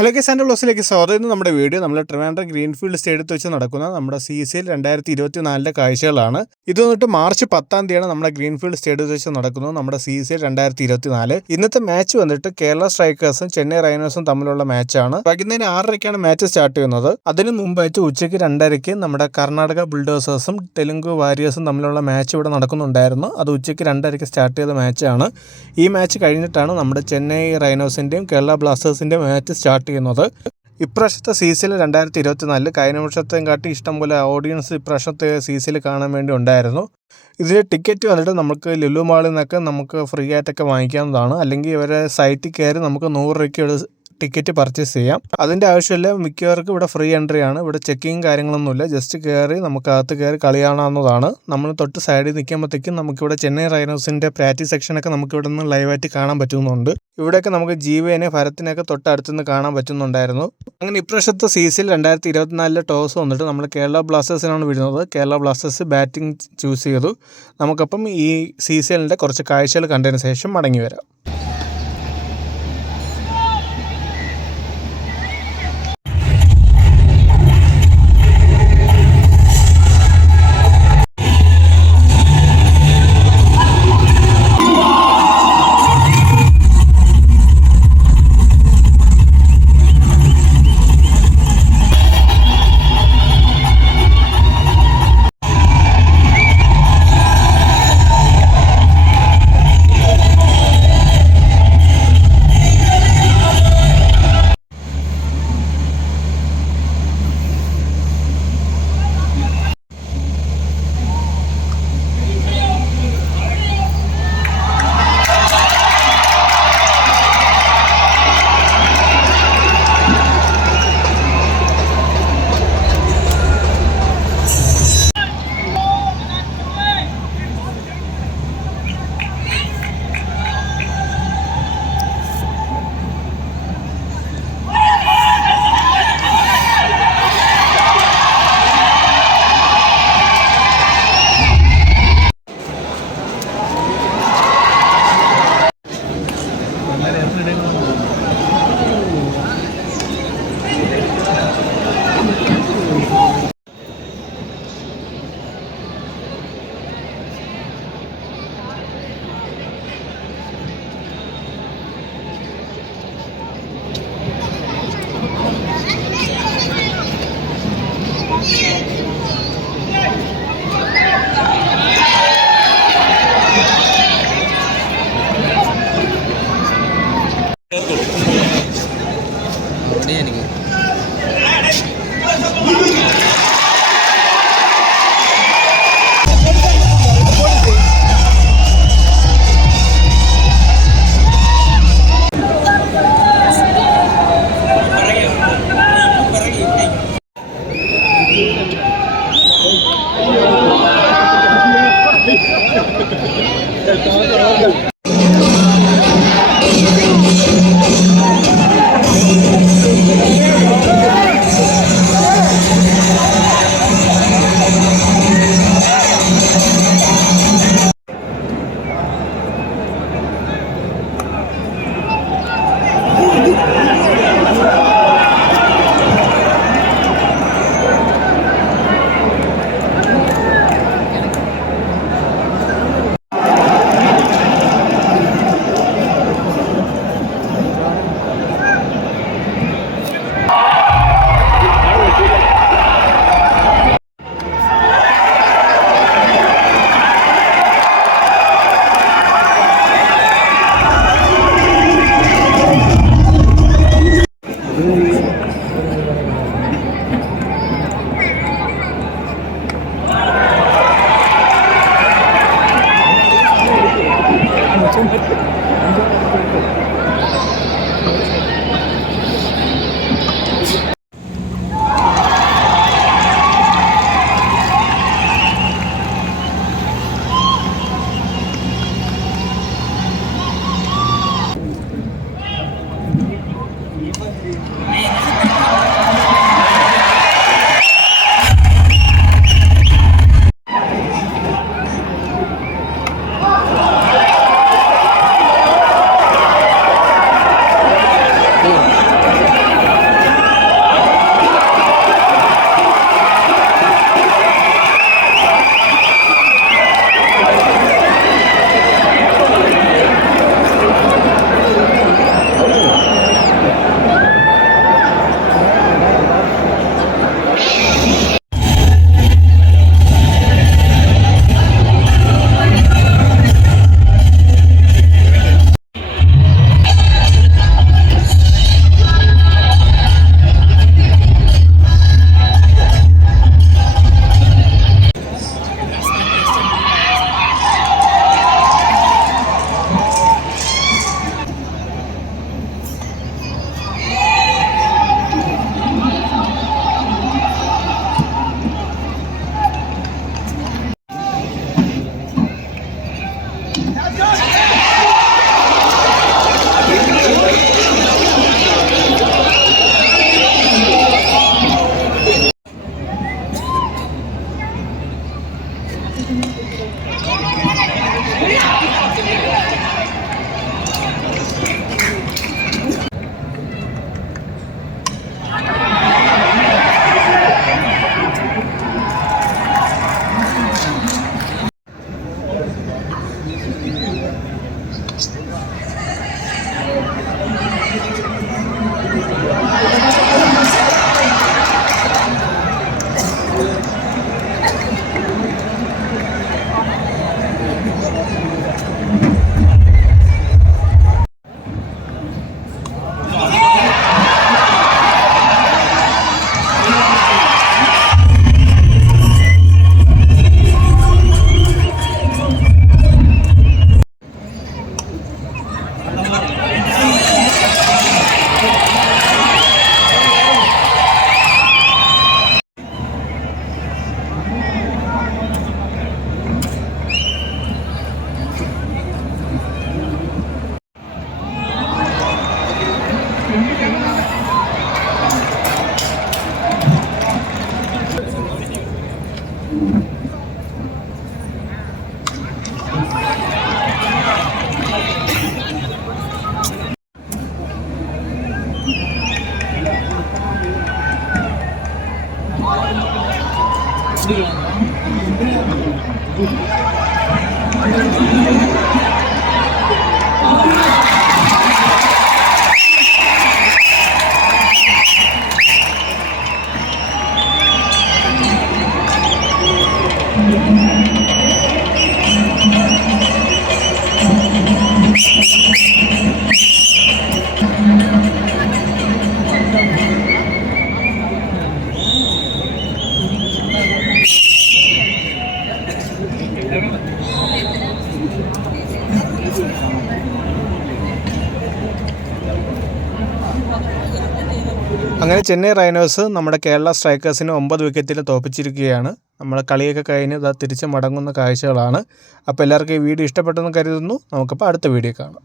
Hello സാന്റോസിലേക്ക് സ്വാഗതം. നമ്മുടെ video നമ്മുടെ ട്രിവാൻഡ്രം ഗ്രീൻഫീൽഡ് സ്റ്റേഡിയത്തിൽ വെച്ച് നടക്കുന്ന നമ്മുടെ CCL 2024 കാഴ്ചകളാണ്. ഇത് വന്നിട്ട് മാർച്ച് 10 നമ്മുടെ ഗ്രീൻഫീൽഡ് സ്റ്റേഡിയത്തിൽ വെച്ച് നടക്കുന്നത് നമ്മുടെ CCL 2024. ഇന്നത്തെ മാച്ച് വന്നിട്ട് കേരള സ്ട്രൈക്കേഴ്സും ചെന്നൈ റൈനോസും തമ്മിലുള്ള മാച്ചാണ്. വൈകുന്നേരം 6:30 മാച്ച് സ്റ്റാർട്ട് ചെയ്യുന്നത്. അതിന് മുമ്പായിട്ട് ഉച്ചയ്ക്ക് 2:30 നമ്മുടെ കർണാടക ബുൾഡോസേഴ്സും തെലുങ്ക് വാരിയേഴ്സും തമ്മിലുള്ള മാച്ച് ഇവിടെ നടക്കുന്നുണ്ടായിരുന്നു. അത് ഉച്ചയ്ക്ക് 2:30 സ്റ്റാർട്ട് ചെയ്ത മാച്ചാണ്. ഈ മാച്ച് കഴിഞ്ഞിട്ടാണ് നമ്മുടെ ചെന്നൈ റൈനോസിൻ്റെയും കേരള ബ്ലാസ്റ്റേഴ്സിൻ്റെയും മാച്ച് സ്റ്റാർട്ട് ചെയ്യുന്നത്. ഇപ്രാവശ്യത്തെ CCL 2024 കഴിഞ്ഞ വർഷത്തെയും കാട്ടി ഇഷ്ടംപോലെ ഓഡിയൻസ് ഇപ്രാവശ്യത്തെ CCL കാണാൻ വേണ്ടി ഉണ്ടായിരുന്നു. ഇതിൽ ടിക്കറ്റ് വന്നിട്ട് നമുക്ക് ലുലു മാളിൽ നിന്നൊക്കെ നമുക്ക് ഫ്രീ ആയിട്ടൊക്കെ വാങ്ങിക്കാവുന്നതാണ്. അല്ലെങ്കിൽ ഇവരെ സൈറ്റിൽ കയറി നമുക്ക് 100 രൂപയ്ക്ക് ടിക്കറ്റ് പർച്ചേസ് ചെയ്യാം. അതിൻ്റെ ആവശ്യമില്ല. മിക്കവർക്കും ഇവിടെ ഫ്രീ എൻട്രി ആണ്. ഇവിടെ ചെക്കിങ് കാര്യങ്ങളൊന്നുമില്ല. ജസ്റ്റ് കയറി നമുക്ക് അകത്ത് കയറി കളി കാണാവുന്നതാണ്. നമ്മൾ തൊട്ട് സൈഡിൽ നിൽക്കുമ്പോഴത്തേക്കും നമുക്കിവിടെ ചെന്നൈ റൈനോസിൻ്റെ പ്രാക്ടീസ് സെക്ഷനൊക്കെ നമുക്കിവിടെ നിന്ന് ലൈവായിട്ട് കാണാൻ പറ്റുന്നുണ്ട്. ഇവിടെയൊക്കെ നമുക്ക് ജീവനെ ഭരത്തിനെയൊക്കെ തൊട്ടടുത്തുനിന്ന് കാണാൻ പറ്റുന്നുണ്ടായിരുന്നു. അങ്ങനെ ഇപ്രാവശ്യത്തെ CCL 2024 ടോസ് വന്നിട്ട് നമ്മൾ കേരള ബ്ലാസ്റ്റേഴ്സിനാണ് വിടുന്നത്. കേരള ബ്ലാസ്റ്റേഴ്സ് ബാറ്റിംഗ് ചൂസ് ചെയ്തു. നമുക്കപ്പം ഈ CCLൻ്റെ കുറച്ച് കാഴ്ചകൾ കണ്ടതിന് ശേഷം മടങ്ങി വരാം. അങ്ങനെ ചെന്നൈ റൈനോസ് നമ്മുടെ കേരള സ്ട്രൈക്കേഴ്സിനെ 9 വിക്കറ്റിന് തോൽപ്പിച്ചിരിക്കുകയാണ്. നമ്മുടെ കളിയൊക്കെ കഴിഞ്ഞ് തിരിച്ച് മടങ്ങുന്ന കാഴ്ചകളാണ്. അപ്പോൾ എല്ലാവർക്കും ഈ വീഡിയോ ഇഷ്ടപ്പെട്ടെന്ന് കരുതുന്നു. നമുക്കപ്പോൾ അടുത്ത വീഡിയോ കാണാം.